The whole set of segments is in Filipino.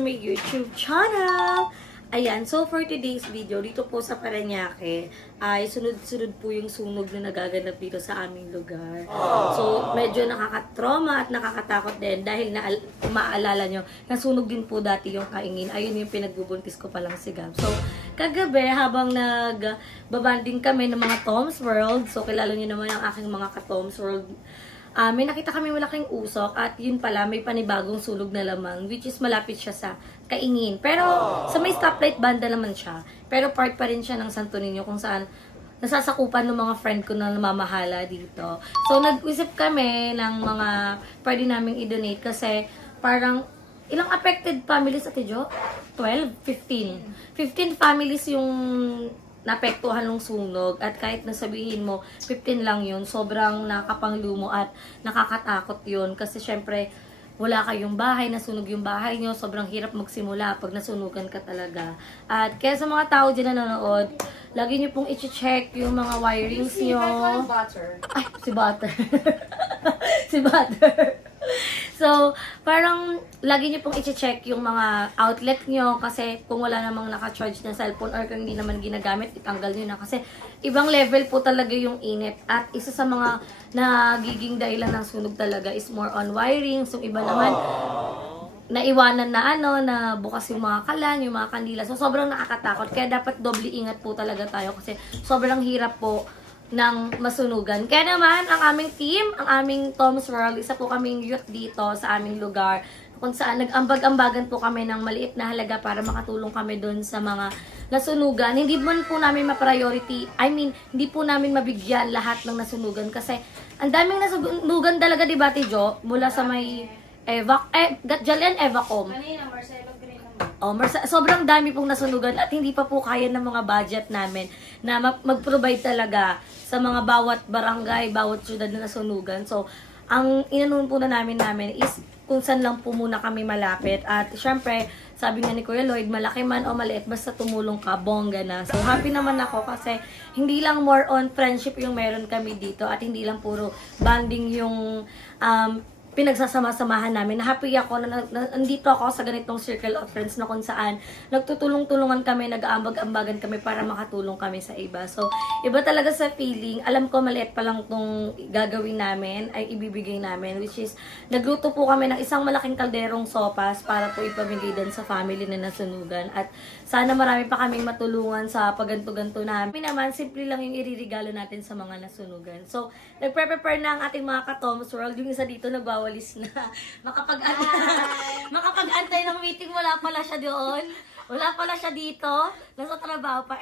to my YouTube channel! Ayan, so for today's video, dito po sa Parañaque, ay sunod-sunod po yung sunog na nagaganap dito sa aming lugar. So, medyo nakakatrauma at nakakatakot din dahil maalala nyo, nasunog din po dati yung Kaingin. Ayun yung pinagbubuntis ko palang si Gab. So, kagabi, habang nagbabanding kami ng mga Tom's World, so kilala nyo naman ang aking mga ka-Tom's World, may nakita kami malaking usok at yun pala may panibagong sunog na lamang which is malapit siya sa Kaingin. Pero sa may stoplight banda naman siya. Pero part pa rin siya ng Santo Niño kung saan nasasakupan ng mga friend ko na namamahala dito. So nag-usap kami ng mga pwede naming i-donate kasi parang ilang affected families Ate Jo? 12? 15. 15 families yung naapektuhan ng sunog at kahit nasabihin mo 15 lang yun, sobrang nakapanglumo at nakakatakot yun kasi syempre wala kayong bahay, nasunog yung bahay nyo, sobrang hirap magsimula pag nasunugan ka talaga. At kaya sa mga tao dyan na nanonood, lagi nyo pong i-check yung mga wirings nyo. Ay, si Butter. Si Butter. So, parang lagi nyo pong i-check yung mga outlet nyo kasi kung wala namang naka-charge na cellphone or kung hindi naman ginagamit, itanggal nyo na kasi ibang level po talaga yung init. At isa sa mga nagiging dahilan ng sunog talaga is more on wiring. So, iba naman naiwanan na na bukas yung mga kalan, yung mga kandila. So, sobrang nakakatakot. Kaya dapat doble ingat po talaga tayo kasi sobrang hirap po ng masunugan. Kaya naman, ang aming team, ang aming Tom's World, isa po kaming youth dito sa aming lugar, kung saan nag-ambag-ambagan po kami ng maliit na halaga para makatulong kami doon sa mga nasunugan. Hindi man po namin ma-priority, hindi po namin mabigyan lahat ng nasunugan kasi ang daming nasunugan talaga, di ba, Jo? Mula sa may Gatjalian Evacom. Sobrang dami pong nasunugan at hindi pa po kaya ng mga budget namin na mag-provide talaga sa mga bawat barangay, bawat syudad na nasunugan. So, ang inanunan po na namin is kung saan lang po muna kami malapit. At syempre, sabi nga ni Kuya Lloyd, malaki man o maliit, basta tumulong ka, bongga na. So, happy naman ako kasi hindi lang more on friendship yung meron kami dito at hindi lang puro banding yung pinagsasama-samahan namin. Happy ako na nandito ako sa ganitong circle of friends na kung saan nagtutulong-tulungan kami, nag-aambag-ambagan kami para makatulong kami sa iba. So, iba talaga sa feeling. Alam ko maliit pa lang itong gagawin namin, ay ibibigay namin, which is, nagluto po kami ng isang malaking kalderong sopas para po ipamigay din sa family na nasunugan. At sana marami pa kaming matulungan sa pagganto-ganto namin. Naman, simple lang yung iririgalo natin sa mga nasunugan. So, nagpre-prepare na ang ating mga ka-Tom's World. Yung isa dito nagwawalis na. Makapag-antay ng meeting, wala pala siya doon. Wala pala siya dito. Nasa trabaho pa.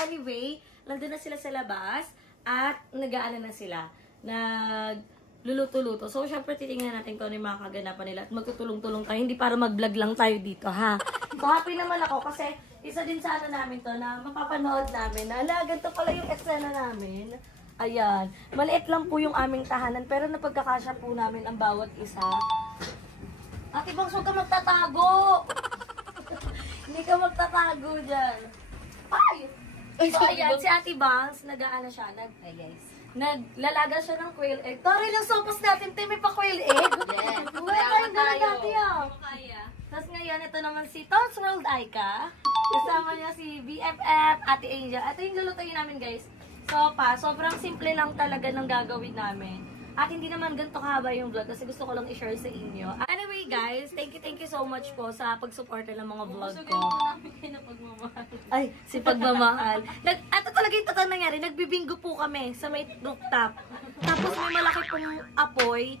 Anyway, nandun na sila sa labas at nag-aano na sila. Nagluluto-luto. So, syempre, titingnan natin kung ano yung mga kaganapan nila at magtutulong-tulong tayo. Hindi para mag-vlog lang tayo dito, ha? So, happy naman ako kasi isa din sa namin to na mapapanood namin na, ganito pala yung eksena namin. Ayan. Maliit lang po yung aming tahanan pero napagkakasya po namin ang bawat isa. Ate Bangs, huwag ka magtatago! Hindi ka magtatago dyan. Ay! So, ayan, si Ate Bangs, nag-aano siya, naglalaga siya ng quail egg. Tari lang sopas natin, may pa quail egg. Yes. Wala tayong gano'n dati, Tapos ngayon, ito naman si Tom's World Aika. Kasama niya si BFF, Ate Angel. Ito yung lulutuin namin, guys. Sobrang simple lang talaga ng gagawin namin. At hindi naman ganito kahaba yung vlog kasi gusto ko lang i-share sa inyo. Anyway, guys, thank you so much po sa pag-suporta ng mga vlog ko. Ay, si pagmamahal. At talaga yung totoo nangyari, nagbibingo po kami sa may rooftop. Tapos may malaki pong apoy,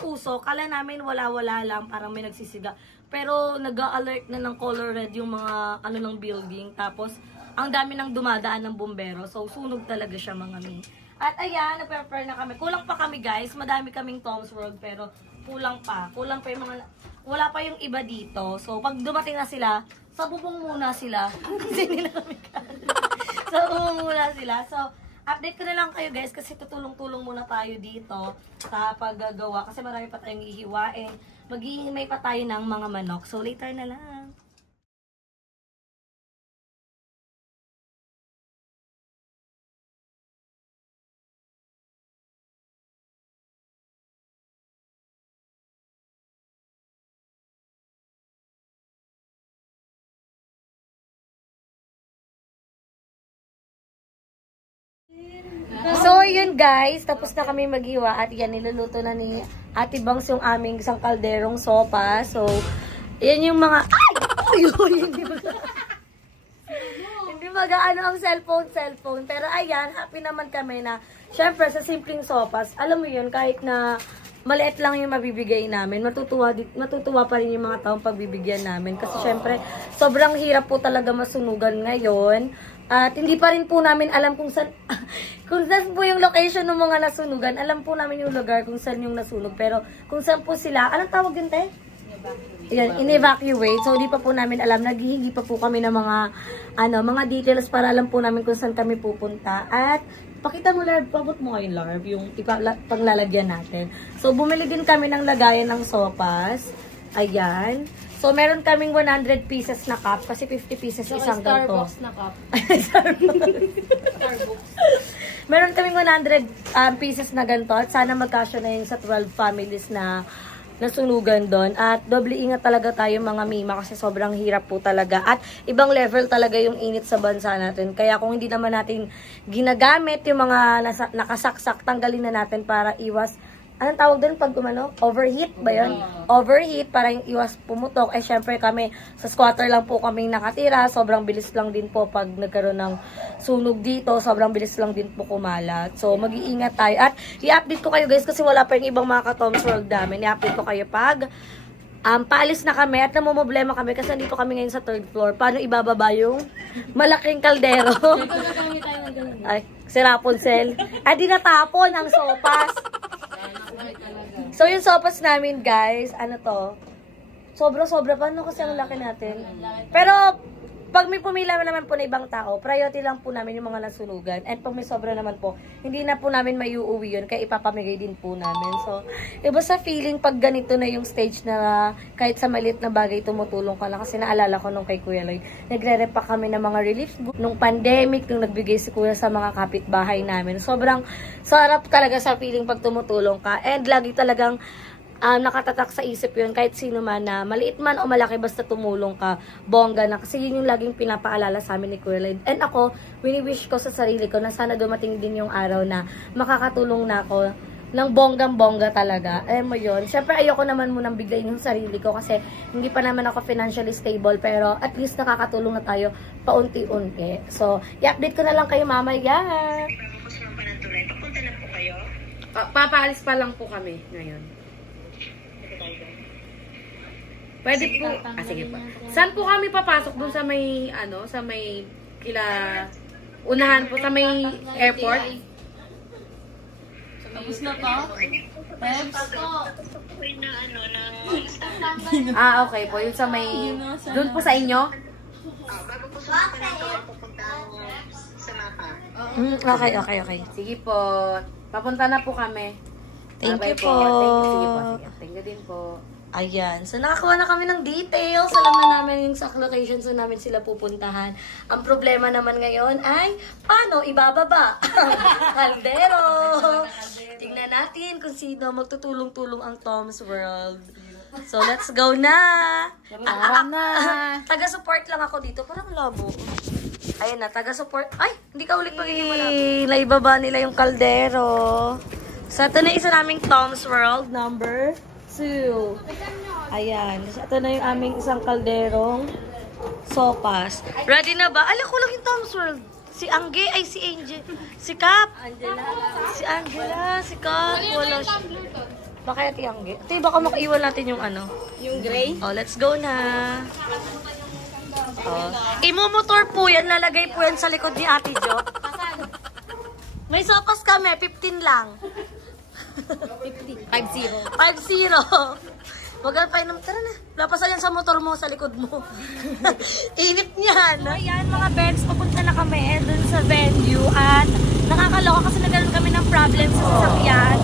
usok. Kala namin wala-wala lang, parang may nagsisiga. Pero nag-a-alert na ng color red yung mga ng building. Tapos ang dami nang dumadaan ng bumbero. So, sunog talaga siya mga mi. At ayan, nag-prepare na kami. Kulang pa kami, guys. Madami kaming Tom's World, pero kulang pa. Kulang pa yung mga, wala pa yung iba dito. So, pag dumating na sila, sa bubong muna sila. Kasi hindi na kami sa bubong muna sila. So, update ko na lang kayo, guys, kasi tutulong-tulong muna tayo dito sa paggagawa. Kasi marami pa tayong ihiwain. Maghihimay pa tayo ng mga manok. So, later na lang. So, yun guys, tapos na kami maghiwa at yan, niluluto na ni Ate Bangs yung aming isang kalderong sopa. So, yan yung mga... Ay! Hindi mag-ano ang cellphone. Pero ayan, happy naman kami na, syempre, sa simpleng sopas, alam mo yun, kahit na maliit lang yung mabibigay namin, matutuwa pa rin yung mga taong pagbibigyan namin. Kasi syempre, sobrang hirap po talaga masunugan ngayon. At hindi pa rin po namin alam kung saan, kung saan po yung location ng mga nasunugan. Alam po namin yung lugar kung saan yung nasunog. Pero kung saan po sila, anong tawag yun, te? Yan, in-evacuate. So, di pa po namin alam. Naghihingi pa po kami ng mga details para alam po namin kung saan kami pupunta. At, pakita mo, Larb. Pabot mo kayo, Larb, yung panglalagyan natin. So, bumili din kami ng lagayan ng sopas. Ayan. So, meron kaming 100 pieces na cup kasi 50 pieces isang ganito. Starbucks na cup. Starbucks. Meron kaming 100 pieces na ganito at sana magkasya na yung sa 12 families na nasunugan doon. At doble ingat talaga tayo mga mima kasi sobrang hirap po talaga. At ibang level talaga yung init sa bansa natin. Kaya kung hindi naman natin ginagamit yung mga nakasaksak, tanggalin na natin para iwas. Anong tawag doon pag overheat ba yun? Overheat para yung iwas pumutok. Eh syempre kami sa squatter lang po kami nakatira. Sobrang bilis lang din po pag nagkaroon ng sunog dito. Sobrang bilis lang din po kumalat. So mag-iingat tayo. At i-update ko kayo guys kasi wala pa yung ibang mga ka-Tom's World namin. I-update ko kayo pag paalis na kami at namumblema kami kasi nandito kami ngayon sa 3rd floor. Paano ibababa yung malaking kaldero? Ay, si Rapunzel. Ay, di natapon ang sopas. So, yung sopas namin, guys, ano to? Sobra-sobra. Paano kasi ang laki natin? Pero, pag may pumila naman po na ibang tao, priority lang po namin yung mga nasunugan. And pag may sobra naman po, hindi na po namin may uuwi yun, kaya ipapamigay din po namin. So, iba sa feeling pag ganito na yung stage na kahit sa maliit na bagay tumutulong ka lang. Kasi naalala ko nung kay Kuya Lloyd, nagre-repack kami ng mga relief goods. Nung pandemic, nung nagbigay si Kuya sa mga kapitbahay namin. Sobrang sarap talaga sa feeling pag tumutulong ka. And lagi talagang nakatatak sa isip yun kahit sino man na maliit man o malaki basta tumulong ka, bongga na. Kasi yun yung laging pinapaalala sa amin ni Kuya Lloyd. And ako, wini-wish ko sa sarili ko na sana dumating din yung araw na makakatulong na ako ng bonggang-bongga talaga. Mo yun. Siyempre ayoko naman munang biglayin yung sarili ko kasi hindi pa naman ako financially stable pero at least nakakatulong na tayo paunti-unti. So, i-update ko na lang kayo mamaya. Papunta na po kayo? Papaalis pa lang po kami ngayon. Pwede po. Sige po. Saan po kami papasok dun sa may, sa may unahan po, sa may airport? Tapos na to? Peps? Okay po. Yung sa may, dun po sa inyo? Bago po sa mga pupunta sa mapa. Okay. Sige po. Papunta na po kami. Thank you po. Sige po. Thank you din po. Ayan. So, nakakuha na kami ng details. Alam na namin yung exact location so namin sila pupuntahan. Ang problema naman ngayon ay, paano ibababa? Kaldero! Tingnan natin kung sino magtutulong-tulong ang Tom's World. So, let's go na! Taga-support lang ako dito. Parang labo. Ayan na, taga-support. Ay, hindi ka ulit magiging malabo. Naibaba nila yung kaldero. So, ito na isa naming Tom's World number 2. Ayan. Ito na yung aming isang kalderong sopas. Ready na ba? Ala ko lang yung Tom's World. Si Angge, ay si Angel. Si Cap. Si Angela, si Cap. Wala siya. Baka yung Angge. Ito baka makaiwan natin yung Yung gray? Oh, let's go na. Oh. Imo-motor po yan. Lalagay po yan sa likod ni Ate Jo. May sopas kami. 15 lang. 50. 5-0. Huwag pa inom. Tara na. Lapasan yan sa motor mo, sa likod mo. Init niyan. Ayan mga beds, papunta na kami dun sa venue. At nakakaloka kasi nagkaroon kami ng problem sa sasakyan.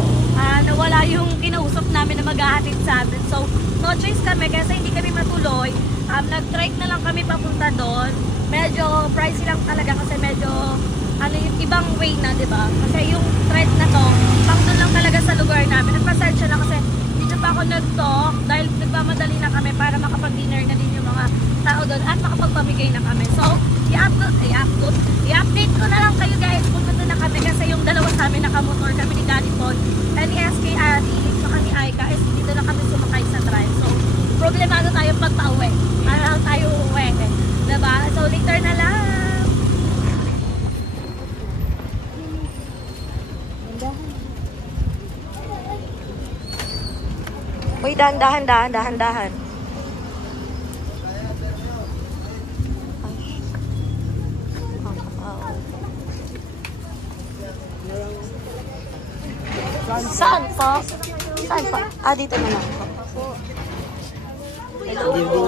Nawala yung kinausap namin na mag-ahatid sa amin. So, no choice kami kasi hindi kami matuloy. Nag-trike na lang kami papunta doon. Medyo pricey lang talaga kasi medyo yung ibang way na, di ba? Kasi yung trek na to, pang doon lang talaga sa lugar namin. Nagpasensya na kasi dito pa ako nag-talk dahil nagmamadali na kami para makapag-dinner na din yung mga tao doon at makapagpamigay na kami. So, i-update ko na lang kayo guys kung nandun na kami kasi yung dalawang kami, nakamotor kami ni Daddy Paul, ni SK Ari, saka ni Aika, is dito na kami sumakay sa drive. So, problemado tayo pag pauwi. Para lang tayo uuwi. Diba? So, later na lang. Uy, dahan. Saan po? Saan po? Ah, dito na lang po. Hello po.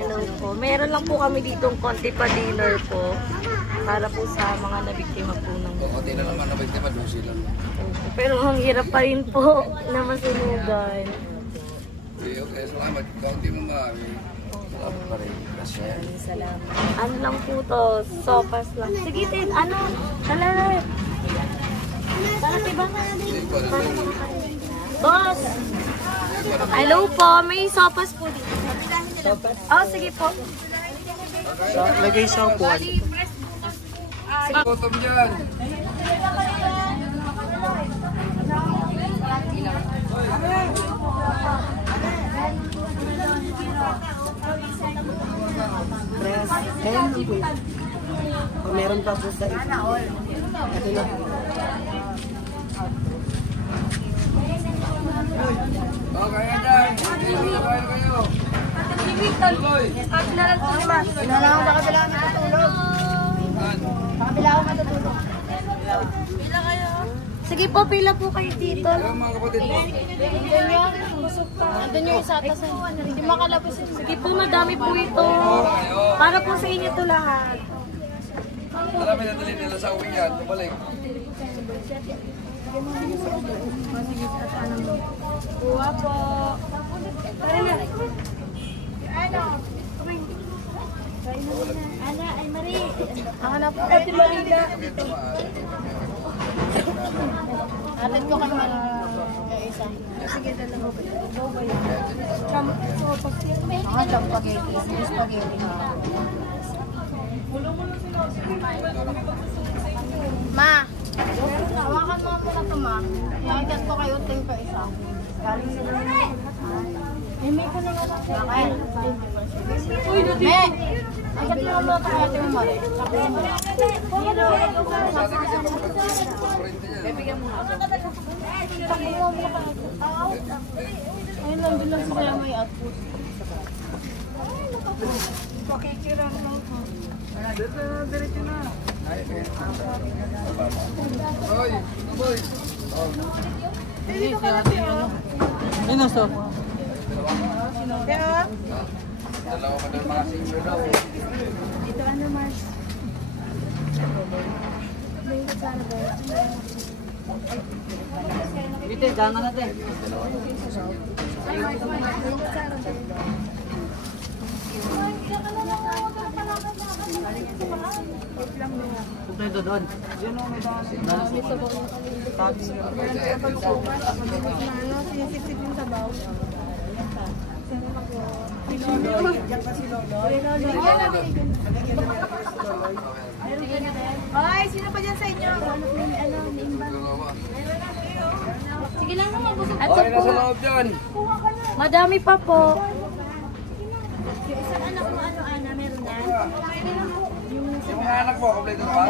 Hello po. Meron lang po kami ditong konti pa dinner po. Para po sa mga nabiktima po ng... Konti na naman nabiktima, doon sila. Pero ang hirap pa rin po na masunugan. Okay, salamat. Konti mo nga. Salamat pa rin. Salamat. Ano lang po to? Sopas lang. Sige, Tin. Ano? Talala. Para diba nga natin? Boss! Hello po. May sopas po dito. Oh, sige po. Lagay sa upuan. Bottom dyan. Press. Ayan po. Meron pa po sa ito. Ito na. Okay, dyan. Kayo kayo. Sige po, pila po kayo dito. Hello mga kapatid mo. Andun yung isa, tapos hindi makalabas yung Sige po, madami po ito. Para po sa inyo to lahat. Alam mo nadali nila sa uwi yan. Pabalik. Kuha po. Ana, ay Marie. Ang hanap po si Marida. atin ko kay Marie. Kaya isa. Sige, dalawa ba yun? Mga spaghetti. Yung spaghetti. Ma! Hawakan mo ako na ito, ma. Nakikit ko kayo ting pa isa. Galing sila naman. May ko na nga sa akin. Uy, Duti! Me! Nakikit mo mo ito kaya ito yung mali. Bibigyan mo nga. Ayun lang, doon lang sa kaya may output. Pakikirang lang ko. Diretso na. Hoy, boy. Ano so? Dalawa ka doon mga senior daw. Ito ano, Mars? Dito, jangan natin. Punta ito doon. Yun o, may tabi. Sinisip-sip yung sabaw. Ay, sino pa dyan sa inyo? Sige lang naman, busog. Okay, nasa loob dyan. Madami pa po. Isang anak mo, Ana, meron na? Yung mga anak mo, kompleto na ba?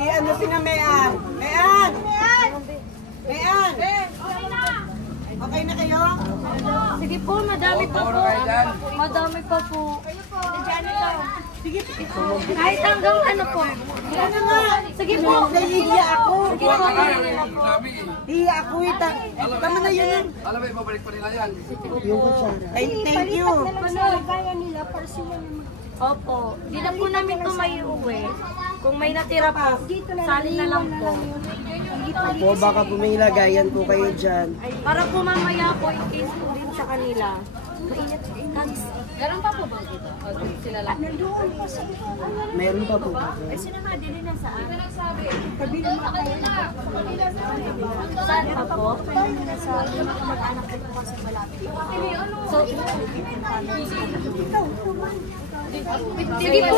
Si ano si na Mayan? Mayan! Mayan! Okay na kayo? Sige po, madami pa po. Madami pa po. Sige po. Kahit hanggang ano po. Ano nga? Sige po. Nahihiya ako. Sige po. Sabi eh. Hiya ako ita. Tama na yun. Alam mo, ibabalik pa nila yan. Yung kutsara. Thank you. Kaya nila, personal naman. Opo. Di na po namin ito may uwi. Kung may natira po, salin na lang po. Po, baka po may lagayan po kayo dyan. Para po mamaya po i-case po din sa kanila. Mainit. Meron pa po ba dito? O, sila lang. Meron pa po. Sinamadili na saan? Saan pa po? Sa mag-anak ko kasi malapit. So, Sige po.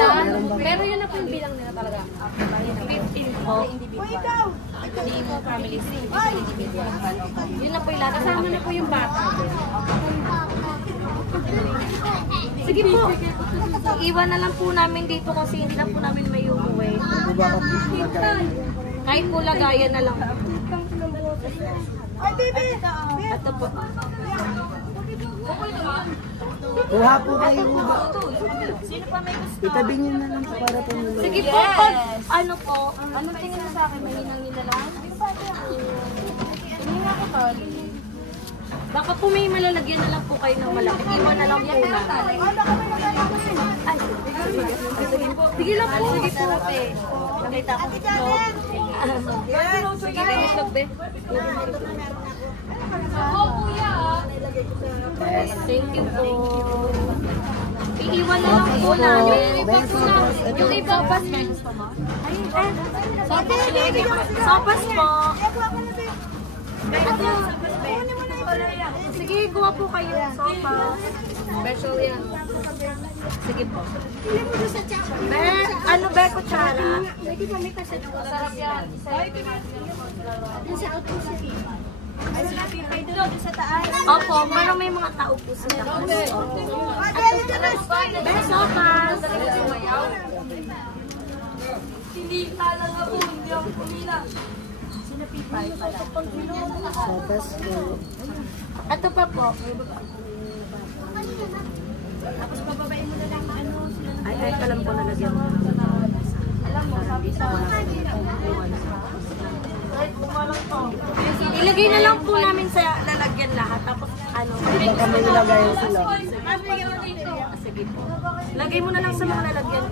Pero yun na po yung lang nila talaga. 15 po. Hindi mo family sim. Individual. Yun na po yung lahat. Kasama na po yung bata. Sige po. Iwan na lang po namin dito kasi hindi na po namin may umuwi. Kahit po lagayan na lang. Ito po. Kuha po kayo. Itabi niyo na lang para po nila. Sige po, pag ano po, anong tingin mo sa akin? Mahinang nila lang? Hindi nga ko tol. Baka po may malalagyan na lang po kayo ng malaki. Iwan na lang po na. Ay, sige lang po. Sige po. Nakita ko ito. Sige, ganito be. Thank you po. Iiwan na lang po namin. Yung iba pas may gusto mo? Sopas po. Sige, kuha po kayo. Sopas. Special yan. Sige po. Ano ba, kutsara? Masarap yan. Opo, parang may mga tao po sa taas. Sopas. Hindi talaga po, hindi ako kumina. Sopas po. Ito pa po. Ay, kahit alam ko na lagyan mo. Ilagay na lang po namin sa lalagyan lahat. Tapos ano. Baka may lagayan sila. Sige po. Lagay mo na lang sa mga lalagyan.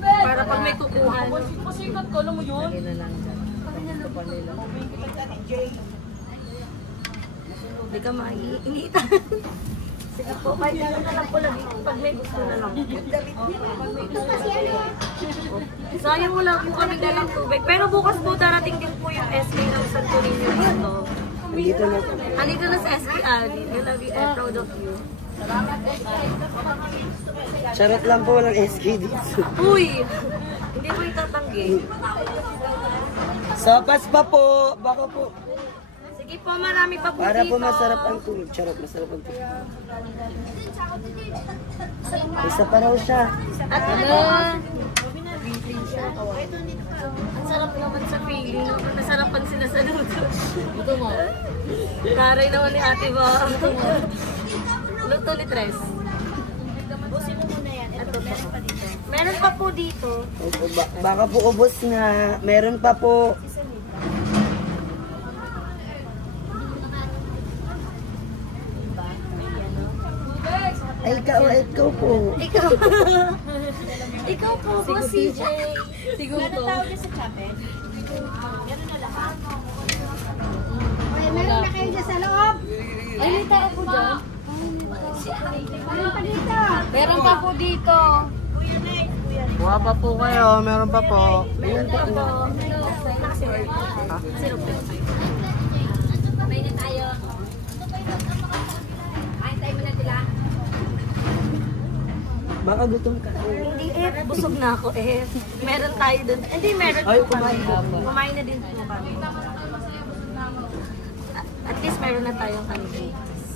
Para pag may kukuha. Pasikat ko, alam mo yun? Lagay na lang dyan. Hindi ka maiinitan. Sige po, kahit na lang po lagi. Pag may gusto na lang. Sayang wala po kami dalang tubig. Pero bukas po darating din po yung SK ng Santo Niño dito. Andito na po. Andito na sa SK Ali. I love you and proud of you. Charot lang po, walang SK dito. Uy! Hindi po itatanggi. Sopas pa po. Baka po. Sige po, marami pa po Para dito. po masarap ang tulog. Charot, masarap ang tulog. Isa pa raw siya. At ano? Ang sarap naman sa feeling. Nasarapan sila sa luto. Ito mo. Taray naman ni ate ba? Luto ni Tres. Ito po. Meron pa po dito. Opo, baka po ubos nga. Meron pa po. Ay, ikaw po. Ikaw. Ikaw po, boss CJ. Siguro to. Meron na kayo dyan sa loob. Ay, may tao po dyan. Meron pa dito. Meron pa po dito. Kuha pa po kayo. Meron pa po. Meron pa po. Zero po. May na tayo. Kain tayo muna sila. Baka gutom ka. Hindi busog na ako Meron tayo dun. Hindi, meron Ay, po kami. kumain ka. Kumain na din po kami. At least meron na tayong candidates.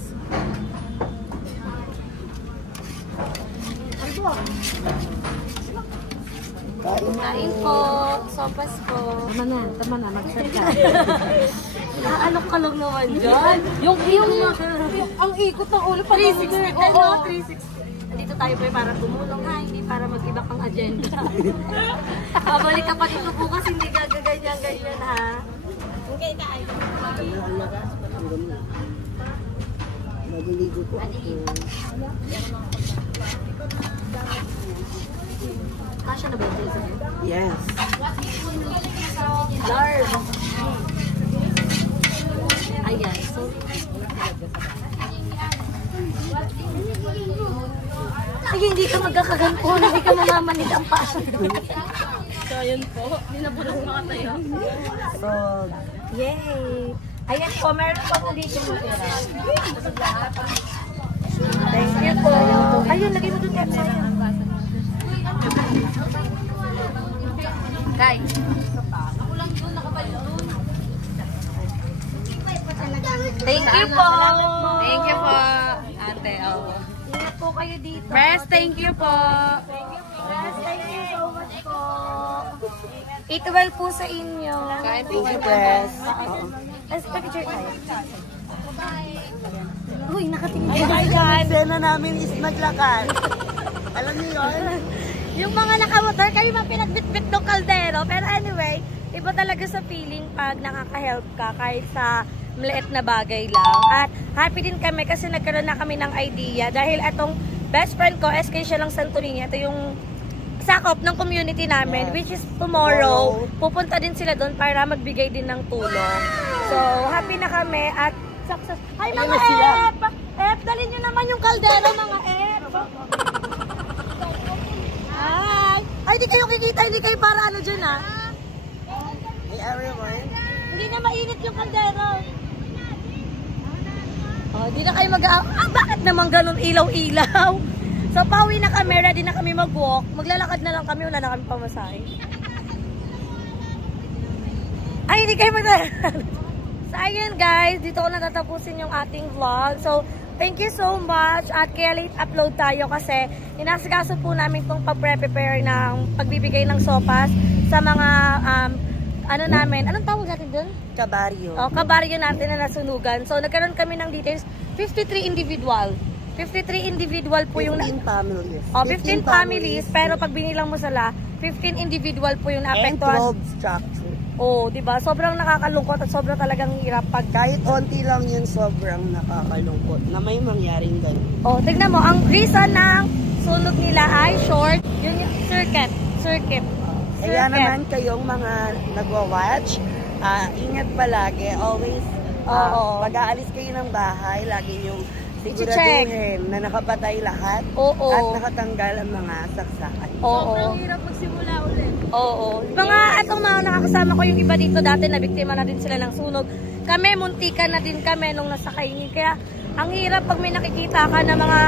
Kain po. Sopas po. Tama na, mag-share ka. Naalok ka lang naman dyan. Yung ang ikot ng ulo pa. 360. Ano? 360. Nandito tayo pa para tumulong ha, hindi para mag-iba kang agenda. Babalik ka pa dito bukas, hindi gagaganyan-ganyan ha. Okay, tayo. Naliligo po. Kasha na ba ito sa'yo? Yes. Large. Ayan. So, ay, hindi ka magkakaganto. Hindi ka mamamanid ang passion. So, yun po. Hindi na po rin makatayo. So, Yay! Ayan po, meron pa po dito mo. Thank you po. Ayun, lagay mo doon. Guys. Ako lang doon, nakatayo doon. Thank you po. Thank you po, ate. Oh. Ingat po kayo dito. Press, thank you po. Thank you so much po. Eat well po sa inyo. Kain po Thank you, kayo. Press. Let's picture tayo. Uy, nakatingin Ay, sena namin is maglakad. Alam niyo yun? Yung mga nakamotor, kayo mga pinagbitbit ng kaldero. Pero anyway, iba talaga sa feeling pag nakaka-help ka kahit sa maliit na bagay lang. At happy din kami kasi nagkaroon na kami ng idea. Dahil itong best friend ko, SK siya lang Santorini. Ito yung sakop ng community namin, which is tomorrow. Pupunta din sila doon para magbigay din ng tulong. So, happy na kami at success. Ay, mga F! F, dalhin nyo naman yung kaldero, mga F! Ay, di kayo kikita, hindi kayo para ano dyan, ha? Hey, everyone. Hindi na mainit yung kaldero. Oh, di na kayo bakit naman ganun ilaw-ilaw? So, pauwi na kami, ready na kami mag-walk. Maglalakad na lang kami, wala na kami pamasahe. Ay, hindi kayo maglalakad. So, ayun guys, dito ko natatapusin yung ating vlog. So, thank you so much. At kaya late upload tayo kasi inasikaso po namin itong pag-prepare ng pagbibigay ng sopas sa mga, ano namin, anong tawag natin dun? Kabaryo. O, kabaryo natin na nasunugan. So, nagkaroon kami ng details. 53 individual. 53 individual po yung... 15 families. O, 15 families. Pero pag binilang mo sila, 15 individual po yung And naapektuhan. 12 structure. O, diba? Sobrang nakakalungkot at sobrang talagang hirap pag... Kahit onti lang yun, sobrang nakakalungkot na may mangyaring ganun. O, tignan mo. Ang reason ng sunog nila ay short. Yun yung circuit. Kaya naman kayong mga nagwa-watch, ingat palagi. Always, Oo. pag aalis kayo ng bahay, lagi niyong I-check. siguraduhin na nakapatay lahat Oo. at nakatanggal ang mga saksakan. Oo. Hirap magsimula ulit. Oo. Mga atong mga nakakasama ko yung iba dito dati na biktima na din sila ng sunog. Kami, muntika na din kami nung nasa kaingin. Kaya ang hirap pag may nakikita ka na mga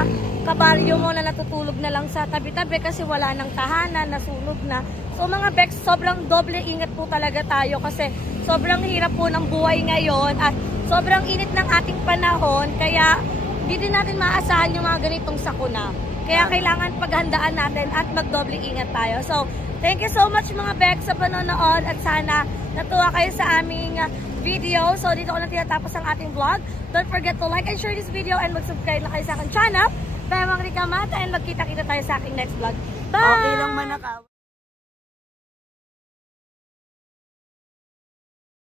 kabaryo mo na natutulog na lang sa tabi-tabi kasi wala nang tahanan, nasunog na. So mga Bex, sobrang doble ingat po talaga tayo kasi sobrang hirap po ng buhay ngayon at sobrang init ng ating panahon. Kaya hindi din natin maasahan yung mga ganitong sakuna. Kaya kailangan paghandaan natin at magdoble ingat tayo. So, thank you so much mga Bex sa panonood at sana natuwa kayo sa aming video. So, dito ko na tinatapos ang ating vlog. Don't forget to like and share this video and mag-subscribe na kayo sa aking channel. Tayo mga Rika Mata and magkita-kita tayo sa aking next vlog. Bye! Okay lang manakaw.